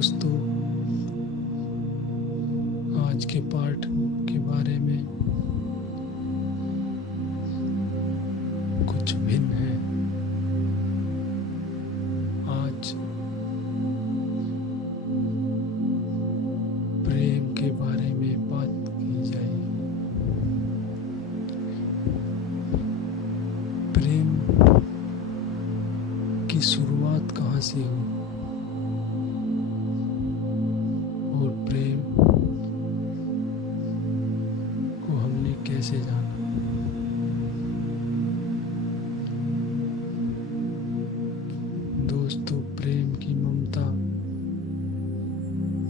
दोस्तों, आज के पाठ के बारे में कुछ भिन्न है। आज प्रेम के बारे में बात की जाएगी। प्रेम की शुरुआत कहाँ से हुई और प्रेम को हमने कैसे जाना। दोस्तों, प्रेम की ममता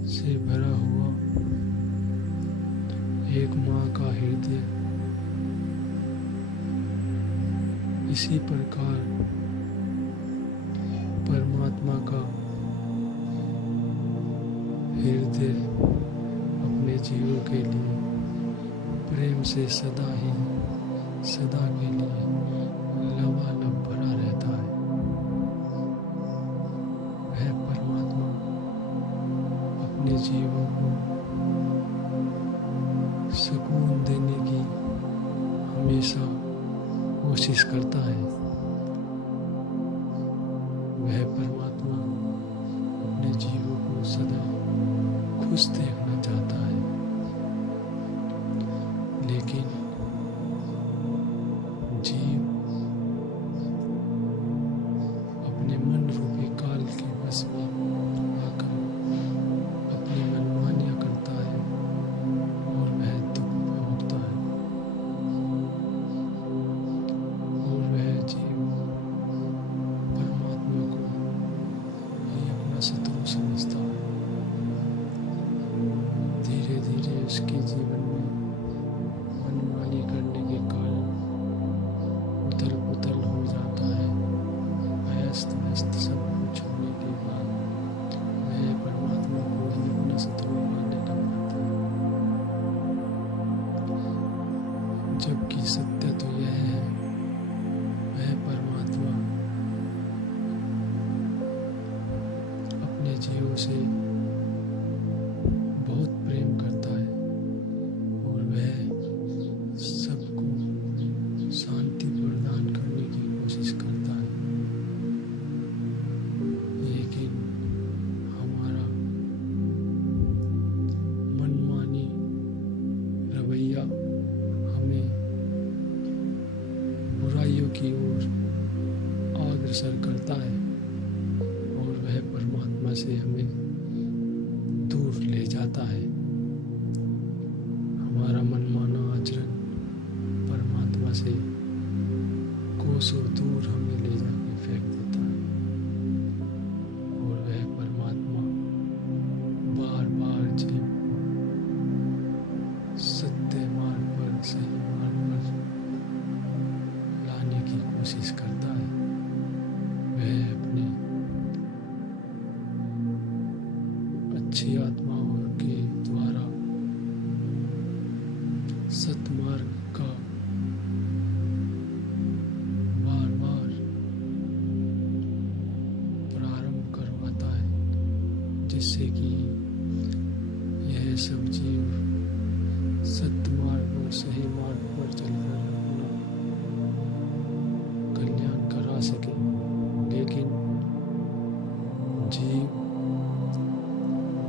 से भरा हुआ एक माँ का हृदय इसी प्रकार परमात्मा का हृदय अपने जीवों के लिए प्रेम से सदा के लिए लबालब भरा रहता है। वह परमात्मा अपने जीवों को सुकून देने की हमेशा कोशिश करता है। वह परमात्मा अपने जीवों को सदा खुश देखना चाहता है, लेकिन जीव अपने मन रूपी काल के बस में आकर अपनी मनमानियाँ करता है और वह दुख भोगता है। और वह जीव परमात्मा को ही अपना शत्रु समझता है। धीरे धीरे उसके जीवन में मनमानी करने के कारण उथल पुथल हो जाता है। अस्त व्यस्त सब कुछ होने के बाद वह परमात्मा को ही अपना शत्रु मानने लग जाता है। जबकि सत्य तो यह है, वह परमात्मा अपने जीवों से बहुत प्रेम करता है और वह सबको शांति प्रदान करने की कोशिश करता है। लेकिन हमारा मनमानी रवैया हमें बुराइयों की ओर अग्रसर करता है और वह परमात्मा से हमें दूर ले जाता है। हमारा मनमाना आचरण परमात्मा से कोसों दूर हमें ले जाके फेंक देता है और वह परमात्मा बार बार जीव सत्य मार्ग पर, सही मार्ग पर लाने की कोशिश करता है। वह अपने अच्छी आत्माओं के द्वारा सतमार्ग का बार बार प्रारंभ करवाता है, जिससे कि यह सब जीव सत्य मार्ग और सही मार्ग पर चलकर अपना कल्याण करा सके। लेकिन जीव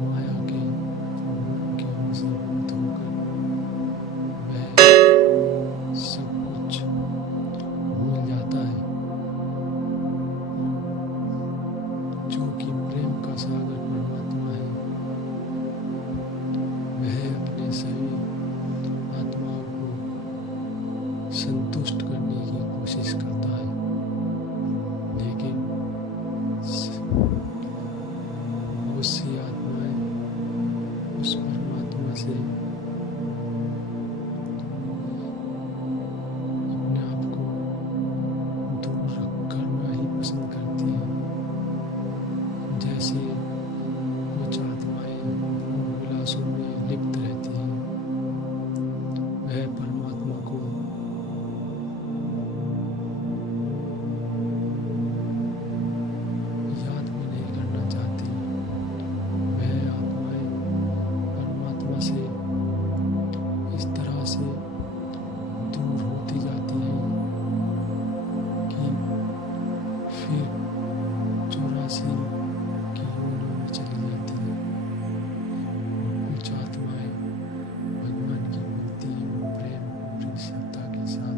माया के से मुक्त होकर वह सब कुछ भूल जाता है। जो कि प्रेम का सागर परमात्मा है, वह अपने सभी आत्माओं को संतुष्ट करने की कोशिश करता है। लेकिन बहुत सी आत्माएं उस परमात्मा से अपने आप को दूर रखना ही पसंद करती हैं। जैसे कुछ आत्माएं विलासों में लिप्त रहती हैं, वह परमात्मा को याद भी नहीं करना चाहती। किसी की योनियों में चली जाती है। कुछ आत्माएं भगवान की भक्ति और प्रेम और श्रद्धा के साथ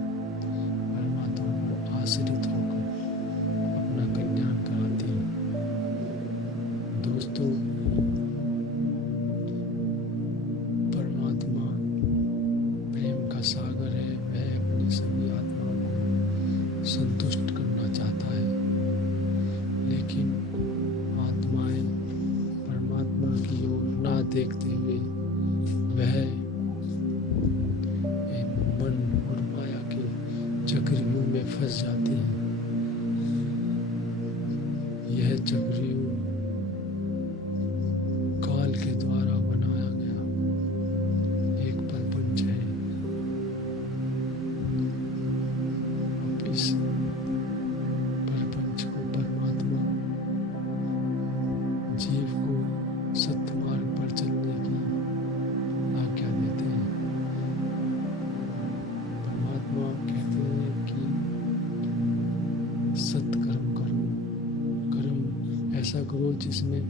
परमात्मा पर आश्रित होकर अपना कल्याण कराती हैं। दोस्तों, परमात्मा प्रेम का सागर है। वह अपनी सभी आत्माओं को संतुष्ट करना चाहता है, लेकिन आत्माएं परमात्मा की ओर ना देखते हुए वह एक मन और माया के चक्रव्यूह में फंस जाती हैं। यह चक्रव्यूह काल के द्वारा बनाया गया एक प्रपंच है। इस प्रपंच को परमात्मा जीव को सत्य मार्ग पर चलने की आज्ञा देते हैं। परमात्मा कहते हैं कि सत्य कर्म करो, कर्म ऐसा करो जिसमें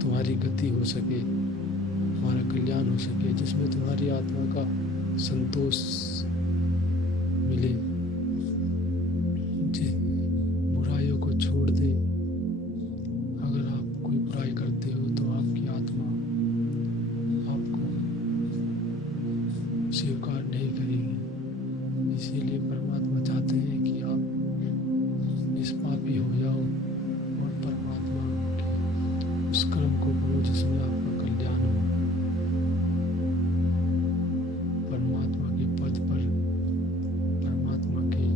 तुम्हारी गति हो सके, तुम्हारा कल्याण हो सके, जिसमें तुम्हारी आत्मा का संतोष मिले। बुराइयों को छोड़ दे। अगर आप कोई बुराई करते हो तो आपकी आत्मा आपको स्वीकार नहीं करेगी। इसीलिए परमात्मा चाहते हैं कि आप निष्पापी हो जाओ और परमात्मा के उस कर्म को करो जिसमें आपका कल्याण हो। परमात्मा के पद पर, परमात्मा के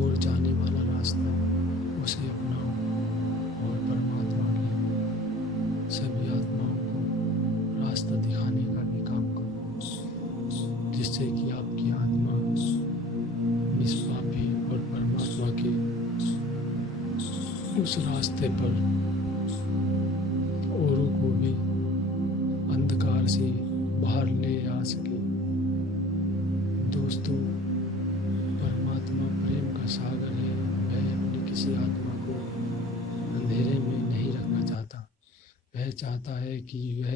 ओर जाने वाला रास्ता उसे अपनाओ और परमात्मा की सभी आत्माओं को रास्ता दिखाने का भी काम करो, जिससे कि आपकी आत्मा निष्पापी और परमात्मा के उस रास्ते पर औरों को भी अंधकार से बाहर ले आ सके। दोस्तों, परमात्मा प्रेम का सागर है। वह अपनी किसी आत्मा को अंधेरे में नहीं रखना चाहता। वह चाहता है कि वह